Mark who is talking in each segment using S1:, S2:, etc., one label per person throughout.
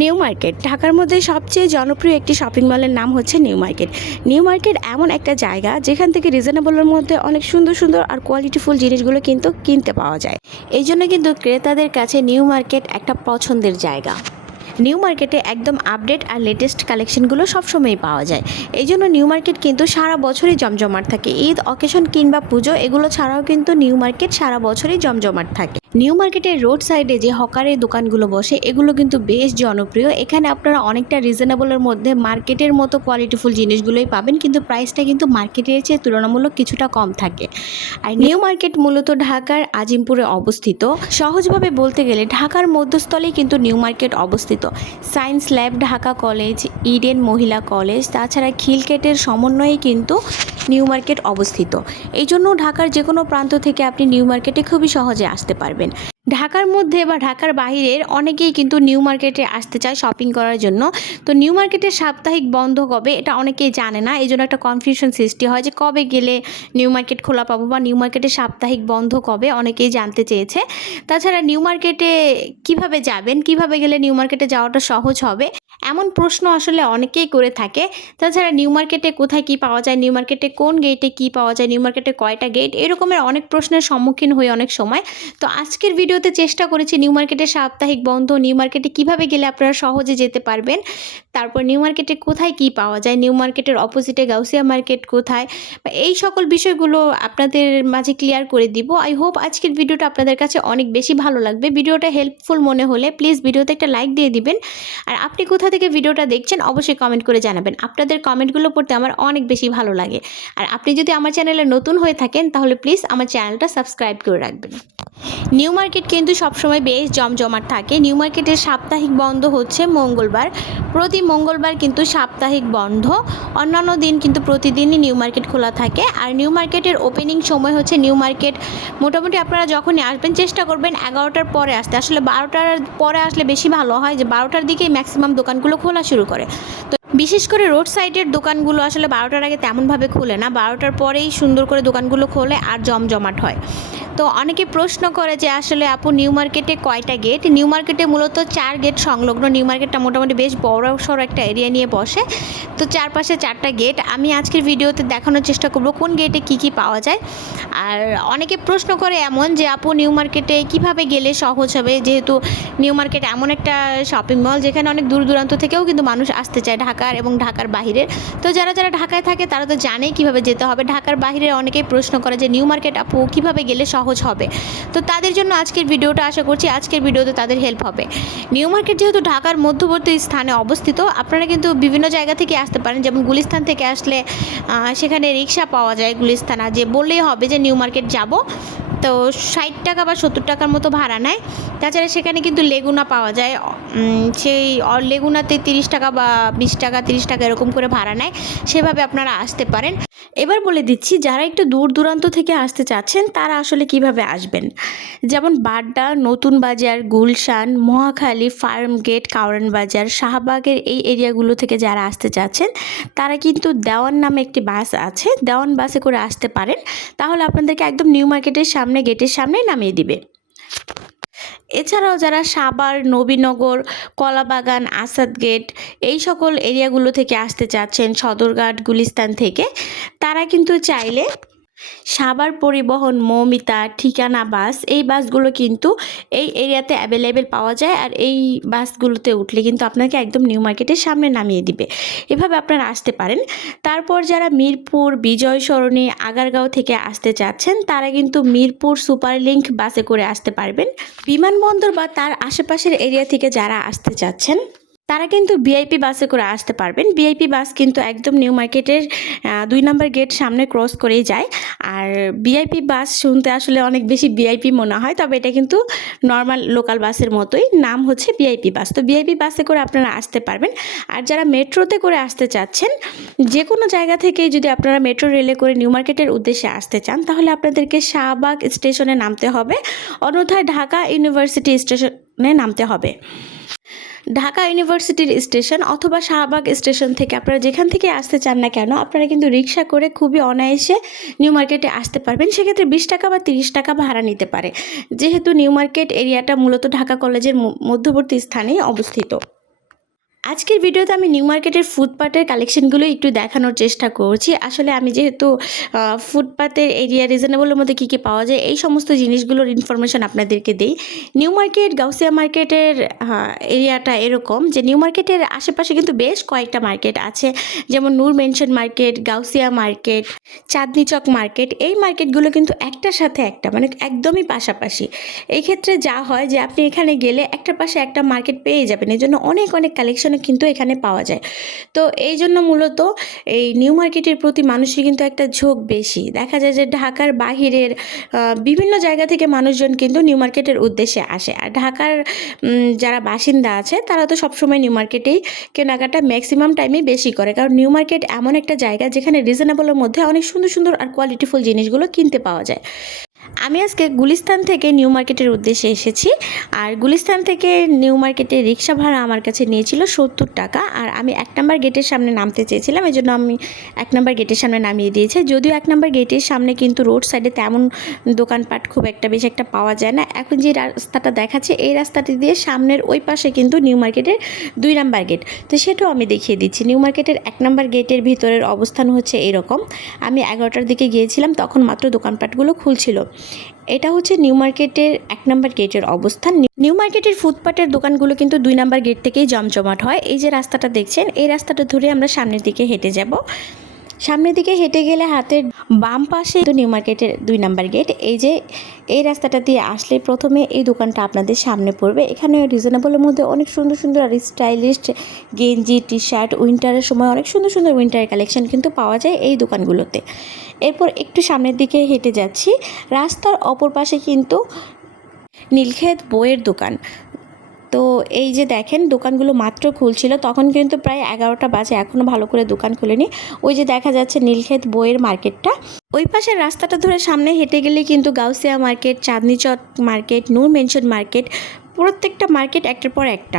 S1: New market. ঢাকার মধ্যে সবচেয়ে জনপ্রিয় একটি শপিং মলের নাম হচ্ছে নিউ মার্কেট। নিউ মার্কেট এমন একটা জায়গা যেখান থেকে রিজনেবলের মধ্যে অনেক সুন্দর সুন্দর আর কোয়ালিটিফুল জিনিসগুলো কিন্তু কিনতে পাওয়া যায়। এই জন্য কিন্তু ক্রেতাদের কাছে নিউ মার্কেট একটা পছন্দের জায়গা। নিউ মার্কেটে একদম আপডেট আর লেটেস্ট কালেকশনগুলো সবসময়ই পাওয়া যায়। এই জন্য নিউ মার্কেট কিন্তু সারা বছরই জমজমাট থাকে। ঈদ অকেশন কিংবা পুজো, এগুলো ছাড়াও কিন্তু নিউ মার্কেট সারা বছরই জমজমাট থাকে। নিউ মার্কেটের রোড সাইডে যে হকারের দোকানগুলো বসে, এগুলো কিন্তু বেশ জনপ্রিয়। এখানে আপনারা অনেকটা রিজনেবলের মধ্যে মার্কেটের মতো কোয়ালিটিফুল জিনিসগুলোই পাবেন, কিন্তু প্রাইসটা কিন্তু মার্কেটের চেয়ে তুলনামূলক কিছুটা কম থাকে। আর নিউ মার্কেট মূলত ঢাকার আজিমপুরে অবস্থিত। সহজভাবে বলতে গেলে ঢাকার মধ্যস্থলেই কিন্তু নিউ মার্কেট অবস্থিত। Science lab Dhaka college Eden মহিলা কলেজ, তাছাড়া খিলকেটের সমন্বয়ে কিন্তু নিউ মার্কেট অবস্থিত। এই জন্য ঢাকার যে কোনো প্রান্ত থেকে আপনি নিউ মার্কেটে খুবই সহজে আসতে পারবেন। ঢাকার মধ্যে বা ঢাকার বাহিরের অনেকেই কিন্তু নিউ মার্কেটে আসতে চায় শপিং করার জন্য। তো নিউ মার্কেটের সাপ্তাহিক বন্ধ কবে এটা অনেকেই জানে না। এই জন্য একটা কনফিউশন সৃষ্টি হয় যে কবে গেলে নিউ মার্কেট খোলা পাবো বা নিউ মার্কেটের সাপ্তাহিক বন্ধ কবে অনেকেই জানতে চেয়েছে। তাছাড়া নিউ মার্কেটে কীভাবে যাবেন, কীভাবে গেলে নিউ মার্কেটে যাওয়াটা সহজ হবে এমন প্রশ্ন আসলে অনেকেই করে থাকে। তাছাড়া নিউ মার্কেটে কোথায় কি পাওয়া যায়, নিউ মার্কেটে কোন গেটে কি পাওয়া যায়, নিউ মার্কেটে কয়টা গেট এরকমের অনেক প্রশ্নের সম্মুখীন হই অনেক সময়। তো আজকের ভিডিওতে চেষ্টা করেছি নিউ মার্কেটের সাপ্তাহিক বন্ধ, নিউ মার্কেটে কীভাবে গেলে আপনারা সহজে যেতে পারবেন, তারপর নিউ মার্কেটে কোথায় কি পাওয়া যায়, নিউ মার্কেটের অপোজিটে গাউসিয়া মার্কেট কোথায় এই সকল বিষয়গুলো আপনাদের মাঝে ক্লিয়ার করে দিব। আই হোপ আজকের ভিডিওটা আপনাদের কাছে অনেক বেশি ভালো লাগবে। ভিডিওটা হেল্পফুল মনে হলে প্লিজ ভিডিওতে একটা লাইক দিয়ে দিবেন। আর আপনি কোথা থেকে ভিডিওটা দেখছেন, অবশ্যই কমেন্ট করে জানাবেন। আপনাদের কমেন্টগুলো পড়তে আমার অনেক বেশি ভালো লাগে। আর আপনি যদি আমার চ্যানেলে নতুন হয়ে থাকেন, তাহলে প্লিজ আমার চ্যানেলটা সাবস্ক্রাইব করে রাখবেন। নিউ মার্কেট কিন্তু সবসময় বেশ জমজমাট থাকে। নিউ মার্কেটের সাপ্তাহিক বন্ধ হচ্ছে মঙ্গলবার। প্রতি মঙ্গলবার কিন্তু সাপ্তাহিক বন্ধ। অন্যান্য দিন কিন্তু প্রতিদিনই নিউ মার্কেট খোলা থাকে। আর নিউ মার্কেটের ওপেনিং সময় হচ্ছে নিউ মার্কেট মোটামুটি আপনারা যখনই আসবেন, চেষ্টা করবেন এগারোটার পরে আসতে। আসলে বারোটার পরে আসলে বেশি ভালো হয় যে বারোটার দিকেই ম্যাক্সিমাম দোকানগুলো খোলা শুরু করে। তো বিশেষ করে রোড সাইডের দোকানগুলো আসলে বারোটার আগে তেমনভাবে খোলে না। বারোটার পরেই সুন্দর করে দোকানগুলো খোলে আর জমজমাট হয়। তো অনেকে প্রশ্ন করে যে আসলে আপু নিউ মার্কেটে কয়টা গেট নিউ মার্কেটে মূলত চার গেট সংলগ্ন। নিউ মার্কেটটা মোটামুটি বেশ বড় সড় একটা এরিয়া নিয়ে বসে। তো চারপাশে চারটা গেট আমি আজকের ভিডিওতে দেখানোর চেষ্টা করব কোন গেটে কি কি পাওয়া যায়। আর অনেকে প্রশ্ন করে এমন যে আপু নিউ মার্কেটে কীভাবে গেলে সহজ হবে? যেহেতু নিউ মার্কেট এমন একটা শপিং মল যেখানে অনেক দূর দূরান্ত থেকেও কিন্তু মানুষ আসতে চায় ঢাকার এবং ঢাকার বাহিরের। তো যারা যারা ঢাকায় থাকে, তারা তো জানেই কীভাবে যেতে হবে। ঢাকার বাইরে অনেকেই প্রশ্ন করে যে, নিউ মার্কেট আপু, কীভাবে গেলে সহজ হবে? তো তাদের জন্য আজকের ভিডিওটা আশা করছি আজকের ভিডিওতে তাদের হেল্প হবে। নিউ মার্কেট যেহেতু ঢাকার মধ্যবর্তী স্থানে অবস্থিত, আপনারা কিন্তু বিভিন্ন জায়গা থেকে আসতে পারেন। যেমন গুলিস্তান থেকে আসলে সেখানে রিক্সা পাওয়া যায় গুলিস্তানা। যে বললেই হবে যে, নিউ মার্কেট যাব। তো ষাট টাকা বা সত্তর টাকার মতো ভাড়া নেয়। তাছাড়া সেখানে কিন্তু লেগুনা পাওয়া যায়। সেই লেগুনাতে তিরিশ টাকা বা বিশ টাকা, তিরিশ টাকা এরকম করে ভাড়া নেয়। সেভাবে আপনারা আসতে পারেন। এবার বলে দিচ্ছি, যারা একটু দূর দূরান্ত থেকে আসতে চাচ্ছেন, তারা আসলে কীভাবে আসবেন? যেমন বাড্ডা, নতুন বাজার, গুলশান, মহাখালী, ফার্ম গেট কাউরান বাজার, শাহবাগের এই এরিয়াগুলো থেকে যারা আসতে চাচ্ছেন, তারা কিন্তু দেওয়ান নামে একটি বাস আছে। দেওয়ান বাসে করে আসতে পারেন। তাহলে আপনাদেরকে একদম নিউ মার্কেটের সামনে, গেটের সামনে নামিয়ে দিবে। এছাড়াও যারা সাবার নবীনগর, কলাবাগান, আসাদ গেট এই সকল এরিয়াগুলো থেকে আসতে চাচ্ছেন সদরঘাট, গুলিস্তান থেকে, তারা কিন্তু চাইলে সাভার পরিবহন, মৌমিতা, ঠিকানা, বাস, এই বাসগুলো কিন্তু এই এরিয়াতে অ্যাভেলেবেল পাওয়া যায় আর এই বাসগুলোতে উঠলে কিন্তু আপনাকে একদম নিউ মার্কেটের সামনে নামিয়ে দিবে। এভাবে আপনারা আসতে পারেন। তারপর যারা মিরপুর, বিজয় সরণি, আগারগাঁও থেকে আসতে চাচ্ছেন, তারা কিন্তু মিরপুর সুপার লিঙ্ক বাসে করে আসতে পারবেন। বিমানবন্দর বা তার আশেপাশের এরিয়া থেকে যারা আসতে চাচ্ছেন তারা কিন্তু ভিআইপি বাসে করে আসতে পারবেন। ভিআইপি বাস কিন্তু একদম নিউ মার্কেটের দুই নম্বর গেট সামনে ক্রস করেই যায়। আর ভিআইপি বাস শুনতে আসলে অনেক বেশি ভিআইপি মনে হয়, তবে এটা কিন্তু নর্মাল লোকাল বাসের মতোই। নাম হচ্ছে ভিআইপি বাস তো ভিআইপি বাসে করে আপনারা আসতে পারবেন। আর যারা মেট্রোতে করে আসতে চাচ্ছেন যে কোনো জায়গা থেকেই যদি আপনারা মেট্রো রেলে করে নিউ মার্কেটের উদ্দেশ্যে আসতে চান, তাহলে আপনাদেরকে শাহবাগ স্টেশনে নামতে হবে। অন্যথায় ঢাকা ইউনিভার্সিটি স্টেশনে নামতে হবে। ঢাকা ইউনিভার্সিটির স্টেশন অথবা শাহবাগ স্টেশন থেকে আপনারা যেখান থেকে আসতে চান না কেন, আপনারা কিন্তু রিক্সা করে খুবই অনায়াসে নিউ মার্কেটে আসতে পারবেন। সেক্ষেত্রে বিশ টাকা বা তিরিশ টাকা ভাড়া নিতে পারে। যেহেতু নিউ মার্কেট এরিয়াটা মূলত ঢাকা কলেজের মধ্যবর্তী স্থানেই অবস্থিত। আজকের ভিডিওতে আমি নিউ মার্কেটের ফুটপাতের কালেকশনগুলো একটু দেখানোর চেষ্টা করছি। আসলে আমি যেহেতু ফুটপাতের এরিয়া রিজনেবলের মধ্যে কী কী পাওয়া যায়, এই সমস্ত জিনিসগুলোর ইনফরমেশন আপনাদেরকে দিই। নিউ মার্কেট, গাউসিয়া মার্কেটের এরিয়াটা এরকম যে নিউ মার্কেটের আশেপাশে কিন্তু বেশ কয়েকটা মার্কেট আছে। যেমন Noor mansion market, Gausia market Chandni Chowk market, এই মার্কেটগুলো কিন্তু একটার সাথে একটা মানে একদমই পাশাপাশি। এই ক্ষেত্রে যা হয় যে আপনি এখানে গেলে একটার পাশে একটা মার্কেট পেয়ে যাবেন। এই জন্য অনেক অনেক কালেকশনও কিন্তু এখানে পাওয়া যায়। তো এই জন্য মূলত এই নিউ মার্কেটের প্রতি মানুষের কিন্তু একটা ঝোঁক বেশি। দেখা যায় যে ঢাকার বাহিরের বিভিন্ন জায়গা থেকে মানুষজন কিন্তু নিউ মার্কেটের উদ্দেশ্যে আসে। আর ঢাকার যারা বাসিন্দা আছে, তারা তো সবসময় নিউ মার্কেটেই কেনাকাটা ম্যাক্সিমাম টাইমে বেশি করে। কারণ নিউ মার্কেট এমন একটা জায়গা যেখানে রিজনেবলের মধ্যে অনেক সুন্দর সুন্দর আর কোয়ালিটিফুল জিনিসগুলো কিনতে পাওয়া যায়। আমি আজকে গুলিস্তান থেকে নিউ মার্কেটের উদ্দেশ্যে এসেছি। আর গুলিস্তান থেকে নিউ মার্কেটে রিক্সা ভাড়া আমার কাছে নিয়েছিল সত্তর টাকা। আর আমি এক নম্বর গেটের সামনে নামতে চেয়েছিলাম এই জন্য আমি এক নম্বর গেটের সামনে নামিয়ে দিয়েছে। যদিও এক নম্বর গেটের সামনে কিন্তু রোড সাইডে তেমন দোকানপাট খুব একটা বেশি একটা পাওয়া যায় না। এখন যে রাস্তাটা দেখাচ্ছে, এই রাস্তাটি দিয়ে সামনের ওই পাশে কিন্তু নিউ মার্কেটের দুই নাম্বার গেট। তো সেটাও আমি দেখিয়ে দিচ্ছি। নিউ মার্কেটের এক নম্বর গেটের ভিতরের অবস্থান হচ্ছে এরকম। আমি এগারোটার দিকে গিয়েছিলাম, তখন মাত্র দোকানপাটগুলো খুলছিল। এটা হচ্ছে নিউ মার্কেটের এক নম্বর গেটের অবস্থান। নিউ মার্কেটের ফুটপাতের দোকানগুলো কিন্তু দুই নম্বর গেট থেকেই জমজমাট হয়। এই যে রাস্তাটা দেখছেন, এই রাস্তাটা ধরে আমরা সামনের দিকে হেঁটে যাব। সামনের দিকে হেঁটে গেলে হাতের বাম পাশে নিউ মার্কেটের দুই নাম্বার গেট। এই যে, এই রাস্তাটা দিয়ে আসলে প্রথমে এই দোকানটা আপনাদের সামনে পড়বে। এখানে রিজনেবলের মধ্যে অনেক সুন্দর সুন্দর আর স্টাইলিশ গেঞ্জি টি শার্ট উইন্টারের সময় অনেক সুন্দর সুন্দর উইন্টারের কালেকশন কিন্তু পাওয়া যায় এই দোকানগুলোতে। এরপর একটু সামনের দিকে হেঁটে যাচ্ছি। রাস্তার অপর পাশে কিন্তু নীলক্ষেত বইয়ের দোকান। তো এই যে দেখেন দোকানগুলো মাত্র খুলছিল, তখন কিন্তু প্রায় এগারোটা বাজে এখনও ভালো করে দোকান খুলেনি। ওই যে দেখা যাচ্ছে নীলক্ষেত বইয়ের মার্কেটটা। ওই পাশের রাস্তাটা ধরে সামনে হেঁটে গেলে কিন্তু Gausia market, Chandni Chowk market, Noor mansion market প্রত্যেকটা মার্কেট একটার পর একটা।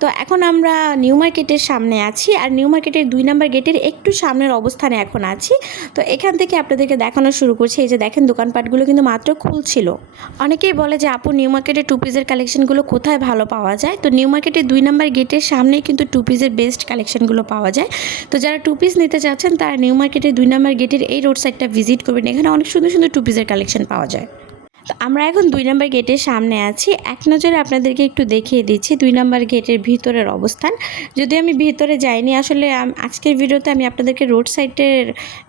S1: তো এখন আমরা নিউ মার্কেটের সামনে আছি আর নিউ মার্কেটের দুই নাম্বার গেটের একটু সামনের অবস্থানে এখন আছি। তো এখান থেকে আপনাদেরকে দেখানো শুরু করছি। এই যে দেখেন দোকানপাটগুলো কিন্তু মাত্র খুলছিল। অনেকেই বলে যে, আপু নিউ মার্কেটে টু পিসের কালেকশনগুলো কোথায় ভালো পাওয়া যায়? তো নিউ মার্কেটের দুই নাম্বার গেটের সামনেই কিন্তু টু পিসের বেস্ট কালেকশনগুলো পাওয়া যায়। তো যারা টু পিস নিতে চাচ্ছেন তারা নিউ মার্কেটের দুই নাম্বার গেটের এই রোড সাইডটা ভিজিট করবেন। এখানে অনেক সুন্দর সুন্দর টু পিসের কালেকশন পাওয়া যায়। তো আমরা এখন দুই নম্বর গেটের সামনে আছি। এক নজরে আপনাদেরকে একটু দেখিয়ে দিচ্ছি দুই নম্বর গেটের ভিতরের অবস্থান। যদি আমি ভিতরে যাইনি, আসলে আজকের ভিডিওতে আমি আপনাদেরকে রোড সাইডের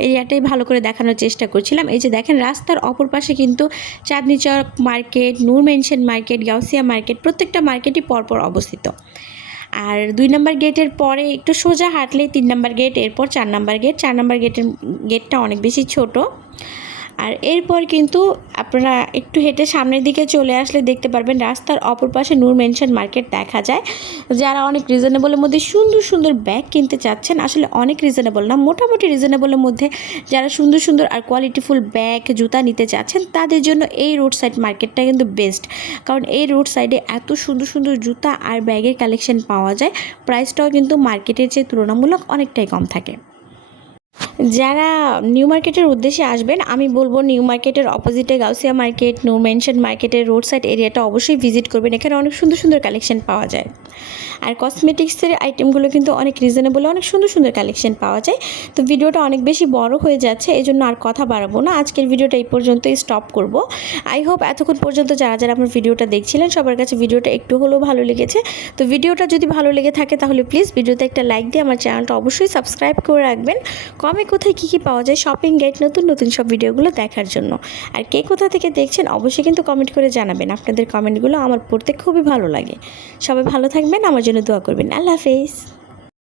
S1: এরিয়াটাই ভালো করে দেখানোর চেষ্টা করছিলাম। এই যে দেখেন, রাস্তার অপর পাশে কিন্তু Chandni Chowk market, Noor mansion market, Gausia market, প্রত্যেকটা মার্কেটই পরপর অবস্থিত। আর দুই নম্বর গেটের পরে একটু সোজা হাঁটলে তিন নম্বর গেট, এরপর চার নম্বর গেট। চার নম্বর গেটের গেটটা অনেক বেশি ছোট। আর এরপর কিন্তু আপনারা একটু হেঁটে সামনের দিকে চলে আসলে দেখতে পারবেন, রাস্তার অপর পাশে নূর মেনশন মার্কেট দেখা যায়। যারা অনেক রিজনেবলের মধ্যে সুন্দর সুন্দর ব্যাগ কিনতে চাচ্ছেন, আসলে অনেক রিজনেবল না, মোটামুটি রিজনেবলের মধ্যে যারা সুন্দর সুন্দর আর কোয়ালিটিফুল ব্যাগ, জুতা নিতে চাচ্ছেন, তাদের জন্য এই রোড সাইড মার্কেটটা কিন্তু বেস্ট। কারণ এই রোড সাইডে এত সুন্দর সুন্দর জুতা আর ব্যাগের কালেকশন পাওয়া যায়, প্রাইসটাও কিন্তু মার্কেটের চেয়ে তুলনামূলক অনেকটাই কম থাকে। যারা নিউ মার্কেটের উদ্দেশ্যে আসবেন, আমি বলব নিউ মার্কেটের অপোজিটে গাউসিয়া মার্কেট নিউ মেনশন মার্কেটের রোড সাইড এরিয়াটা অবশ্যই ভিজিট করবেন। এখানে অনেক সুন্দর সুন্দর কালেকশন পাওয়া যায়। আর কসমেটিক্সের আইটেমগুলো কিন্তু অনেক রিজনেবল অনেক সুন্দর সুন্দর কালেকশন পাওয়া যায়। তো ভিডিওটা অনেক বেশি বড় হয়ে যাচ্ছে এই জন্য আর কথা বাড়াবো না। আজকের ভিডিওটা এই পর্যন্তই স্টপ করব। আই হোপ এতক্ষণ পর্যন্ত যারা যারা আমার ভিডিওটা দেখছিলেন, সবার কাছে ভিডিওটা একটু হলেও ভালো লেগেছে। তো ভিডিওটা যদি ভালো লেগে থাকে, তাহলে প্লিজ ভিডিওতে একটা লাইক দিয়ে আমার চ্যানেলটা অবশ্যই সাবস্ক্রাইব করে রাখবেন। কমে কোথায় কী কী পাওয়া যায় শপিং গেট নতুন নতুন সব ভিডিওগুলো দেখার জন্য। আর কে কোথা থেকে দেখছেন অবশ্যই কিন্তু কমেন্ট করে জানাবেন। আপনাদের কমেন্টগুলো আমার পড়তে খুবই ভালো লাগে। সবাই ভালো থাকবেন, আমার জন্য দোয়া করবেন। আল্লাহ হাফেজ।